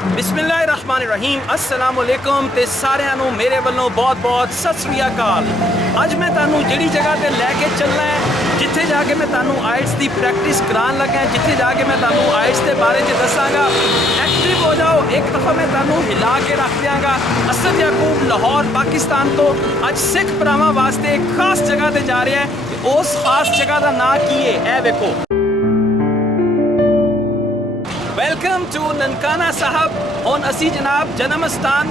बिस्मिल्लाहिर्रहमानिर्रहीम अस्सलाम वालेकुम ते सारिਆਂ ਨੂੰ ਮੇਰੇ ਵੱਲੋਂ ਬਹੁਤ-ਬਹੁਤ ਸਤਿ ਸ੍ਰੀ ਅਕਾਲ। ਅੱਜ ਮੈਂ ਤੁਹਾਨੂੰ ਜਿਹੜੀ ਜਗ੍ਹਾ ਤੇ ਲੈ ਕੇ ਚੱਲਣਾ ਹੈ, ਜਿੱਥੇ ਜਾ ਕੇ ਮੈਂ ਤੁਹਾਨੂੰ ਆਇਲਟਸ ਦੀ ਪ੍ਰੈਕਟਿਸ ਕਰਾਉਣ ਲੱਗਾ, ਜਿੱਥੇ ਜਾ ਕੇ ਮੈਂ ਤੁਹਾਨੂੰ ਆਇਲਟਸ ਦੇ ਬਾਰੇ 'ਚ ਦੱਸਾਂਗਾ। ਐਕਟਿਵ ਹੋ ਜਾਓ, ਇੱਕ ਦਫਾ ਮੈਂ ਤੁਹਾਨੂੰ ਹਿਲਾ ਕੇ ਰੱਖ ਦਿਆਂਗਾ। असद याकूब ਲਾਹੌਰ ਪਾਕਿਸਤਾਨ ਤੋਂ ਅੱਜ ਸਿੱਖ ਭਰਾਵਾਂ ਵਾਸਤੇ ਇੱਕ ਖਾਸ ਜਗ੍ਹਾ ਤੇ ਜਾ ਰਿਹਾ ਹੈ। ਉਸ ਖਾਸ ਜਗ੍ਹਾ ਦਾ ਨਾਂ ਕੀ ਹੈ, ਇਹ ਵੇਖੋ। वेलकम टू ननकाना साहब। ਹੁਣ ਅਸੀਂ ਜਨਾਬ ਜਨਮ ਸਥਾਨ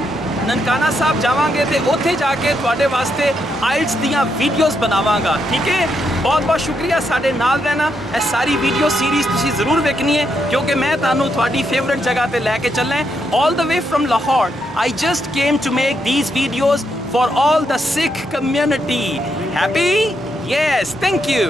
ਨਨਕਾਣਾ ਸਾਹਿਬ ਜਾਵਾਂਗੇ ਤੇ ਉੱਥੇ ਜਾ ਕੇ ਤੁਹਾਡੇ ਵਾਸਤੇ ਆਇਲਟਸ ਦੀਆਂ ਵੀਡੀਓਜ਼ ਬਣਾਵਾਂਗਾ, ਠੀਕ ਹੈ। ਬਹੁਤ ਬਹੁਤ ਸ਼ੁਕਰੀਆ ਸਾਡੇ ਨਾਲ ਰਹਿਣਾ। ਇਹ ਸਾਰੀ ਵੀਡੀਓ ਸੀਰੀਜ਼ ਤੁਸੀਂ ਜ਼ਰੂਰ ਵੇਖਣੀ ਹੈ ਕਿਉਂਕਿ ਮੈਂ ਤੁਹਾਨੂੰ ਤੁਹਾਡੀ ਫੇਵਰਿਟ ਜਗ੍ਹਾ ਤੇ ਲੈ ਕੇ ਚੱਲਣਾ ਹੈ। All the way from Lahore I just came to make these videos for all the Sikh community. Happy? Yes, thank you.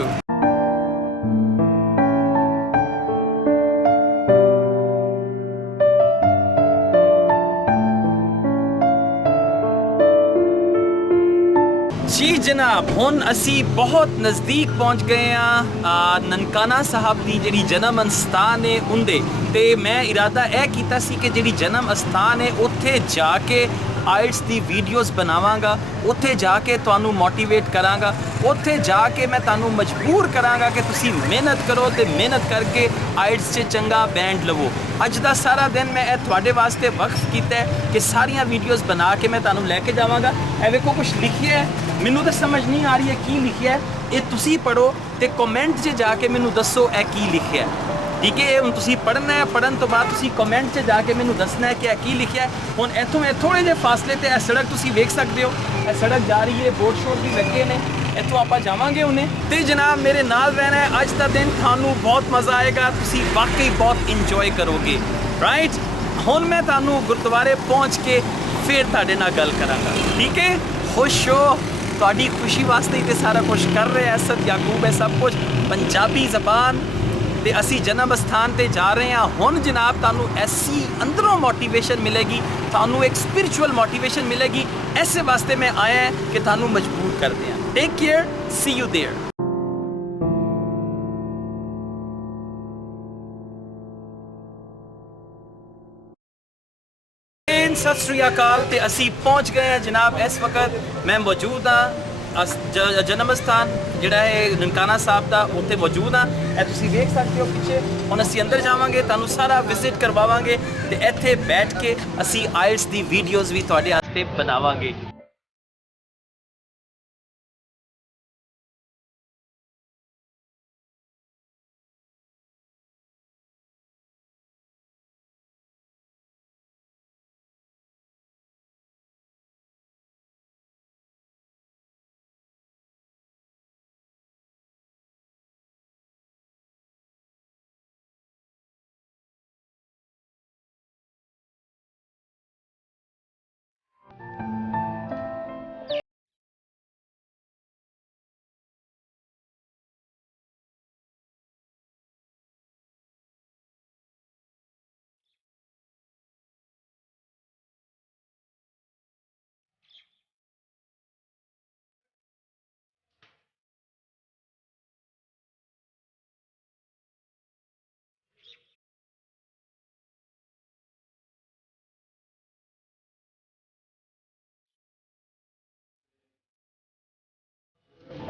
जी जनाब, ਹੁਣ ਅਸੀਂ ਬਹੁਤ ਨਜ਼ਦੀਕ ਪਹੁੰਚ ਗਏ ਹਾਂ ਨਨਕਾਣਾ ਸਾਹਿਬ ਦੀ ਜਿਹੜੀ ਜਨਮ ਅਸਥਾਨ ਹੈ ਉਹਦੇ ਤੇ ਮੈਂ ਇਰਾਦਾ ਇਹ ਕੀਤਾ ਸੀ ਕਿ ਜਿਹੜੀ ਜਨਮ ਅਸਥਾਨ ਹੈ ਉੱਥੇ ਜਾ ਕੇ ਆਇਲਟਸ ਦੀ ਵੀਡੀਓਜ਼ ਬਣਾਵਾਂਗਾ, ਉੱਥੇ ਜਾ ਕੇ ਤੁਹਾਨੂੰ ਮੋਟੀਵੇਟ ਕਰਾਂਗਾ, ਉੱਥੇ ਜਾ ਕੇ ਮੈਂ ਤੁਹਾਨੂੰ ਮਜਬੂਰ ਕਰਾਂਗਾ ਕਿ ਤੁਸੀਂ ਮਿਹਨਤ ਕਰੋ ਤੇ ਮਿਹਨਤ ਕਰਕੇ ਆਇਲਟਸ 'ਚ ਚੰਗਾ ਬੈਂਡ ਲਵੋ। ਅੱਜ ਦਾ ਸਾਰਾ ਦਿਨ ਮੈਂ ਇਹ ਤੁਹਾਡੇ ਵਾਸਤੇ ਵਕਫ ਕੀਤਾ ਕਿ ਸਾਰੀਆਂ ਵੀਡੀਓਜ਼ ਬਣਾ ਕੇ ਮੈਂ ਤੁਹਾਨੂੰ ਲੈ ਕੇ ਜਾਵਾਂਗਾ। ਇਹ ਵੇਖੋ ਕੁਝ ਲਿਖਿਆ ਹੈ, ਮੈਨੂੰ ਤਾਂ ਸਮਝ ਨਹੀਂ ਆ ਰਹੀ ਹੈ ਕੀ ਲਿਖਿਆ ਹੈ। ਇਹ ਤੁਸੀਂ ਪੜ੍ਹੋ ਤੇ ਕਮੈਂਟ 'ਚ ਜਾ ਕੇ ਮੈਨੂੰ ਦੱਸੋ ਇਹ ਕੀ ਲਿਖਿਆ ਹੈ, ਠੀਕ ਹੈ। ਹੁਣ ਤੁਸੀਂ ਪੜ੍ਹਨਾ ਹੈ, ਪੜ੍ਹਨ ਤੋਂ ਬਾਅਦ ਤੁਸੀਂ ਕਮੈਂਟ 'ਚ ਜਾ ਕੇ ਮੈਨੂੰ ਦੱਸਣਾ ਹੈ ਕਿ ਇਹ ਕੀ ਲਿਖਿਆ ਹੈ। ਹੁਣ ਇੱਥੋਂ ਇਹ ਥੋੜ੍ਹੇ ਜਿਹੇ ਫਾਸਲੇ ਤੇ ਇਹ ਸੜਕ ਤੁਸੀਂ ਵੇਖ ਸਕਦੇ ਹੋ, ਇਹ ਸੜਕ ਜਾ ਰਹੀ ਹੈ, ਬੋਰਡ ਸ਼ੋਰ ਵੀ ਲੱਗੇ ਨੇ, ਇੱਥੋਂ ਆਪਾਂ ਜਾਵਾਂਗੇ ਉਹਨੇ। ਤੇ ਜਨਾਬ ਮੇਰੇ ਨਾਲ ਰਹਿਣਾ ਹੈ, ਅੱਜ ਦਾ ਦਿਨ ਤੁਹਾਨੂੰ ਬਹੁਤ ਮਜ਼ਾ ਆਏਗਾ, ਤੁਸੀਂ ਵਾਕਈ ਬਹੁਤ ਇੰਜੋਏ ਕਰੋਗੇ, ਰਾਈਟ। ਹੁਣ ਮੈਂ ਤੁਹਾਨੂੰ ਗੁਰਦੁਆਰੇ ਪਹੁੰਚ ਕੇ ਫਿਰ ਤੁਹਾਡੇ ਨਾਲ ਗੱਲ ਕਰਾਂਗਾ, ਠੀਕ ਹੈ। ਖੁਸ਼ ਹੋ, ਤੁਹਾਡੀ ਖੁਸ਼ੀ ਵਾਸਤੇ ਹੀ ਤੇ ਸਾਰਾ ਕੁਝ ਕਰ ਰਿਹਾ ਅਸਦ ਯਾਕੂਬ ਹੈ, ਸਭ ਕੁਝ ਪੰਜਾਬੀ ਜ਼ਬਾਨ ਤੇ ਅਸੀਂ ਜਨਮ ਸਥਾਨ ਤੇ ਜਾ ਰਹੇ ਹਾਂ। ਹੁਣ ਜਨਾਬ ਤੁਹਾਨੂੰ ਐਸੀ ਅੰਦਰੋਂ ਮੋਟੀਵੇਸ਼ਨ ਮਿਲੇਗੀ, ਤੁਹਾਨੂੰ ਇੱਕ ਸਪਿਰਿਚੁਅਲ ਮੋਟੀਵੇਸ਼ਨ ਮਿਲੇਗੀ। ਐਸੇ ਵਾਸਤੇ ਮੈਂ ਆਇਆ ਹਾਂ ਕਿ ਤੁਹਾਨੂੰ ਮਜਬੂਰ ਕਰਦੇ ਹਾਂ। Take care, C you there. Sat Sri ਅਕਾਲ ਤੇ ਅਸੀਂ ਪਹੁੰਚ ਗਏ ਹਾਂ ਜਨਾਬ। ਇਸ ਵਕਤ ਮੈਂ ਮੌਜੂਦ ਹਾਂ ਜਨਮ ਸਥਾਨ ਜਿਹੜਾ ਹੈ ਨਨਕਾਣਾ ਸਾਹਿਬ ਦਾ, ਉੱਥੇ ਮੌਜੂਦ ਹਾਂ। ਇਹ ਤੁਸੀਂ ਵੇਖ ਸਕਦੇ ਹੋ ਪਿੱਛੇ। ਹੁਣ ਅਸੀਂ ਅੰਦਰ ਜਾਵਾਂਗੇ, ਤੁਹਾਨੂੰ ਸਾਰਾ ਵਿਜ਼ਿਟ ਕਰਵਾਵਾਂਗੇ ਤੇ ਇੱਥੇ ਬੈਠ ਕੇ ਅਸੀਂ ਆਇਲਟਸ ਦੀ ਵੀਡੀਓਜ਼ ਵੀ ਤੁਹਾਡੇ ਵਾਸਤੇ ਬਣਾਵਾਂਗੇ।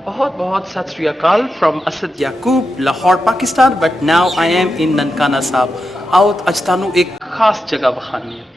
बहुत बहुत Sat Shri Akal from Asad Yaqoob Lahore Pakistan, but now I am in Nankana Sahib. आओ अज तुहानू एक खास जगह विखानी है।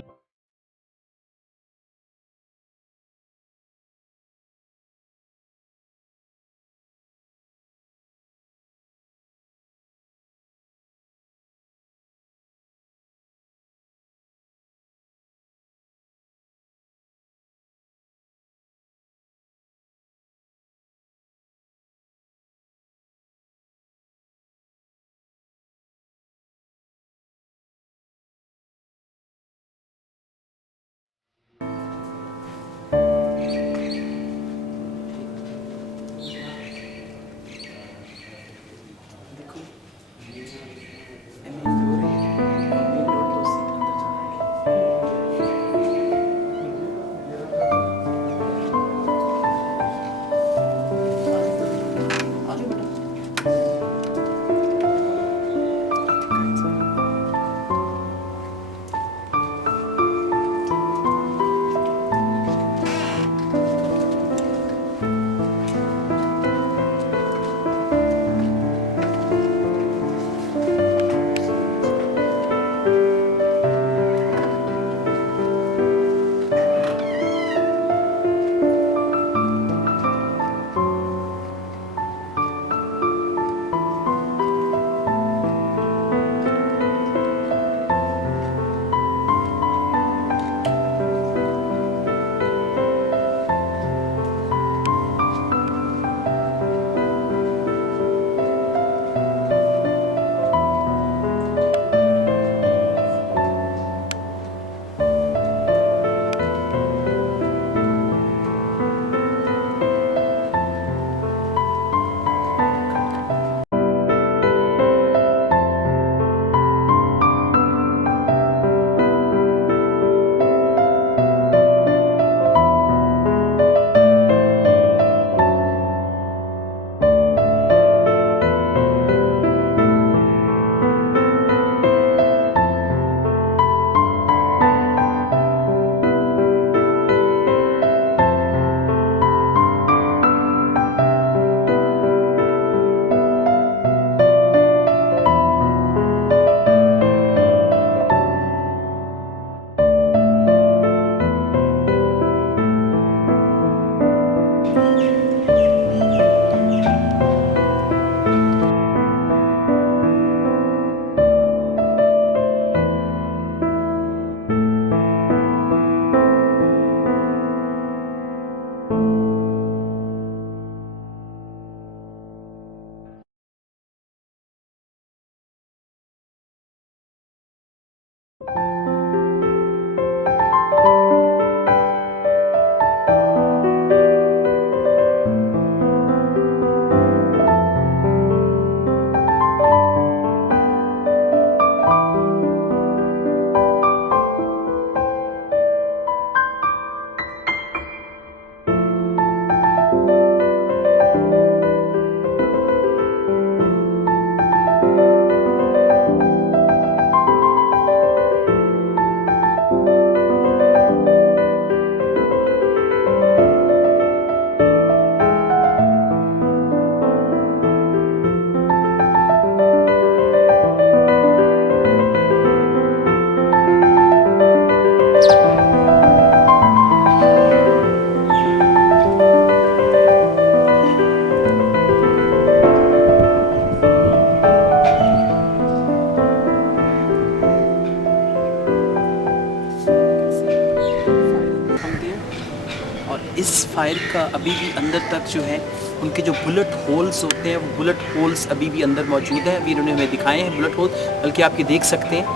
इस फायर का अभी भी अंदर तक जो है उनके जो बुलेट होल्स होते हैं वो बुलेट होल्स अभी भी अंदर मौजूद है। अभी इन्होंने हमें दिखाए हैं बुलेट होल, बल्कि आप ये देख सकते हैं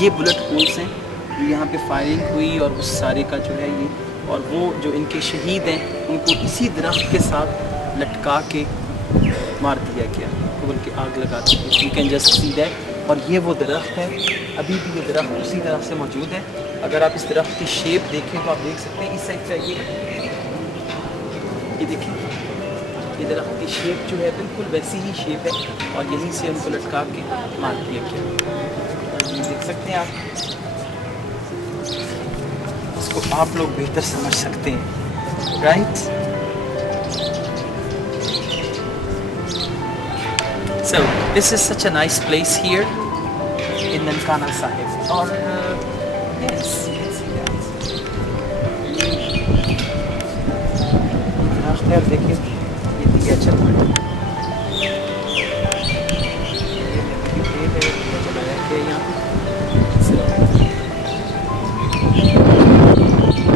ये बुलेट होल्स हैं, यहाँ पे फायरिंग हुई और उस सारे का जो है ये, और वो जो इनके शहीद हैं उनको इसी दरख्त के साथ लटका के मार दिया गया, बल्कि आग लगा दी। You can just see that. और ये वो दरख्त है, अभी भी ये दरख्त उसी तरह से मौजूद है। अगर आप इस दरख्त की शेप देखें तो आप देख सकते हैं इस साइड से ये देखिए, ये दरख्त की शेप जो है बिल्कुल वैसी ही शेप है और यहीं से उनको लटका के मार दिया गया। ये देख सकते हैं आप, इसको आप लोग बेहतर समझ सकते हैं, right. So this is such a nice place here in Nankana Sahib. और yes, खैर देखिए ये दिया चल रहा है,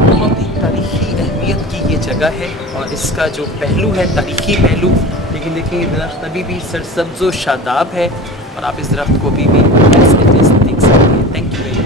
बहुत ही तारीखी अहमियत की ये जगह है और इसका जो पहलू है तारीखी पहलू। लेकिन देखिए ये दरख्त अभी भी सरसब्ज़ व शादाब है और आप इस दरख्त को भी देख सकते हैं। Thank you.